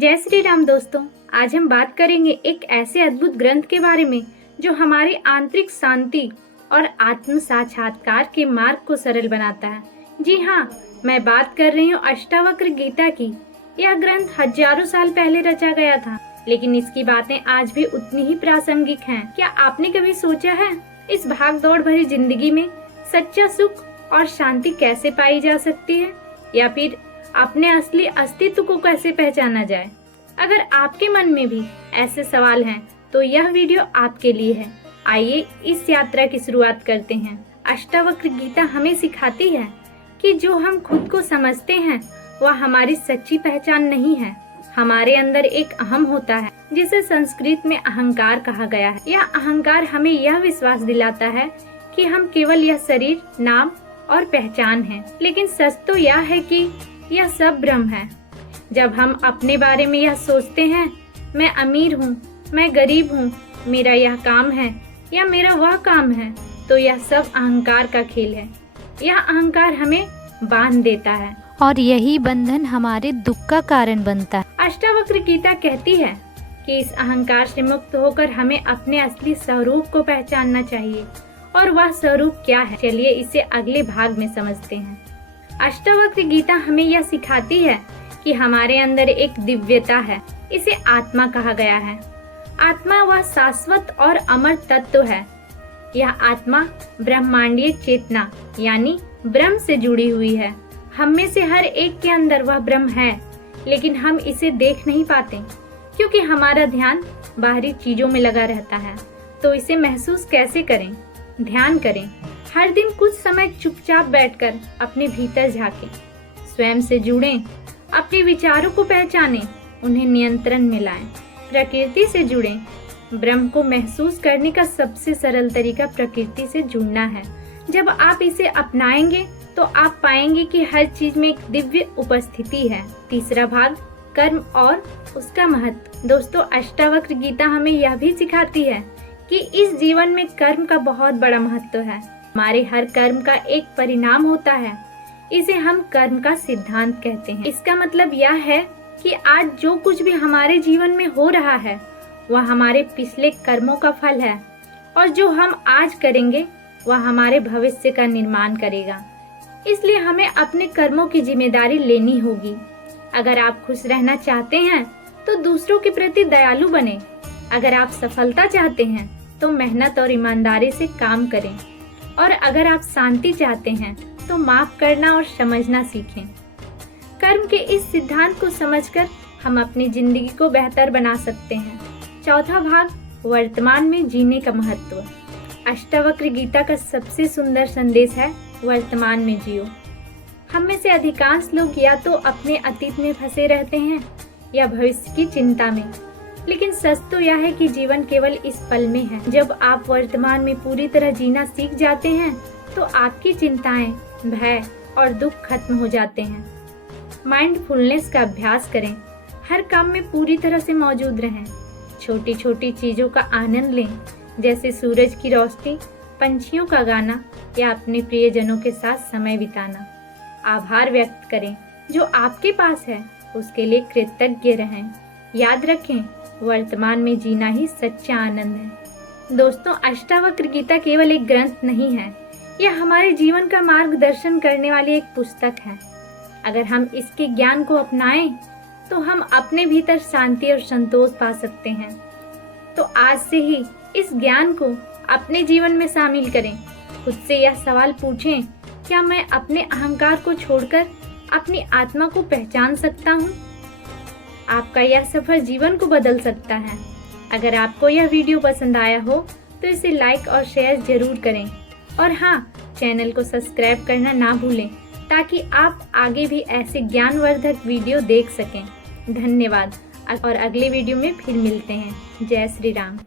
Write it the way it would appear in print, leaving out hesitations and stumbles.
जय श्री राम दोस्तों। आज हम बात करेंगे एक ऐसे अद्भुत ग्रंथ के बारे में जो हमारी आंतरिक शांति और आत्म साक्षात्कार के मार्ग को सरल बनाता है। जी हाँ, मैं बात कर रही हूँ अष्टावक्र गीता की। यह ग्रंथ हजारों साल पहले रचा गया था, लेकिन इसकी बातें आज भी उतनी ही प्रासंगिक हैं। क्या आपने कभी सोचा है इस भाग दौड़ भरी जिंदगी में सच्चा सुख और शांति कैसे पाई जा सकती है, या फिर अपने असली अस्तित्व को कैसे पहचाना जाए? अगर आपके मन में भी ऐसे सवाल हैं तो यह वीडियो आपके लिए है। आइए इस यात्रा की शुरुआत करते हैं। अष्टावक्र गीता हमें सिखाती है कि जो हम खुद को समझते हैं वह हमारी सच्ची पहचान नहीं है। हमारे अंदर एक अहम होता है जिसे संस्कृत में अहंकार कहा गया है। यह अहंकार हमें यह विश्वास दिलाता है कि हम केवल यह शरीर, नाम और पहचान हैं। लेकिन सच तो यह है कि यह सब भ्रम है। जब हम अपने बारे में यह सोचते हैं, मैं अमीर हूँ, मैं गरीब हूँ, मेरा यह काम है या मेरा वह काम है, तो यह सब अहंकार का खेल है। यह अहंकार हमें बांध देता है और यही बंधन हमारे दुख का कारण बनता है। अष्टावक्र गीता कहती है कि इस अहंकार से मुक्त होकर हमें अपने असली स्वरूप को पहचानना चाहिए। और वह स्वरूप क्या है, चलिए इसे अगले भाग में समझते हैं। अष्टावक्र गीता हमें यह सिखाती है कि हमारे अंदर एक दिव्यता है। इसे आत्मा कहा गया है। आत्मा वह शाश्वत और अमर तत्व है। यह आत्मा ब्रह्मांडीय चेतना यानी ब्रह्म से जुड़ी हुई है। हम में से हर एक के अंदर वह ब्रह्म है, लेकिन हम इसे देख नहीं पाते क्योंकि हमारा ध्यान बाहरी चीजों में लगा रहता है। तो इसे महसूस कैसे करें? ध्यान करें। हर दिन कुछ समय चुपचाप बैठकर अपने भीतर झांकें, स्वयं से जुड़ें, अपने विचारों को पहचानें, उन्हें नियंत्रण में लाएं, प्रकृति से जुड़ें। ब्रह्म को महसूस करने का सबसे सरल तरीका प्रकृति से जुड़ना है। जब आप इसे अपनाएंगे तो आप पाएंगे कि हर चीज में एक दिव्य उपस्थिति है। तीसरा भाग, कर्म और उसका महत्व। दोस्तों, अष्टावक्र गीता हमें यह भी सिखाती है कि इस जीवन में कर्म का बहुत बड़ा महत्व है। हमारे हर कर्म का एक परिणाम होता है। इसे हम कर्म का सिद्धांत कहते हैं। इसका मतलब यह है कि आज जो कुछ भी हमारे जीवन में हो रहा है वह हमारे पिछले कर्मों का फल है, और जो हम आज करेंगे वह हमारे भविष्य का निर्माण करेगा। इसलिए हमें अपने कर्मों की जिम्मेदारी लेनी होगी। अगर आप खुश रहना चाहते हैं तो दूसरों के प्रति दयालु बने। अगर आप सफलता चाहते हैं तो मेहनत और ईमानदारी से काम करें, और अगर आप शांति चाहते हैं तो माफ करना और समझना सीखें। कर्म के इस सिद्धांत को समझकर हम अपनी जिंदगी को बेहतर बना सकते हैं। चौथा भाग, वर्तमान में जीने का महत्व। अष्टावक्र गीता का सबसे सुंदर संदेश है वर्तमान में जियो। हम में से अधिकांश लोग या तो अपने अतीत में फंसे रहते हैं या भविष्य की चिंता में। लेकिन सच तो यह है कि जीवन केवल इस पल में है। जब आप वर्तमान में पूरी तरह जीना सीख जाते हैं तो आपकी चिंताएं, भय और दुख खत्म हो जाते हैं। माइंडफुलनेस का अभ्यास करें। हर काम में पूरी तरह से मौजूद रहें। छोटी छोटी चीजों का आनंद लें, जैसे सूरज की रोशनी, पंछियों का गाना या अपने प्रियजनों के साथ समय बिताना। आभार व्यक्त करें। जो आपके पास है उसके लिए कृतज्ञ रहें। याद रखें, वर्तमान में जीना ही सच्चा आनंद है। दोस्तों, अष्टावक्र गीता केवल एक ग्रंथ नहीं है, यह हमारे जीवन का मार्गदर्शन करने वाली एक पुस्तक है। अगर हम इसके ज्ञान को अपनाएं तो हम अपने भीतर शांति और संतोष पा सकते हैं। तो आज से ही इस ज्ञान को अपने जीवन में शामिल करें। खुद से यह सवाल पूछें, क्या मैं अपने अहंकार को छोड़कर अपनी आत्मा को पहचान सकता हूँ? आपका यह सफर जीवन को बदल सकता है। अगर आपको यह वीडियो पसंद आया हो तो इसे लाइक और शेयर जरूर करें, और हाँ, चैनल को सब्सक्राइब करना ना भूलें ताकि आप आगे भी ऐसे ज्ञानवर्धक वीडियो देख सकें। धन्यवाद, और अगले वीडियो में फिर मिलते हैं। जय श्री राम।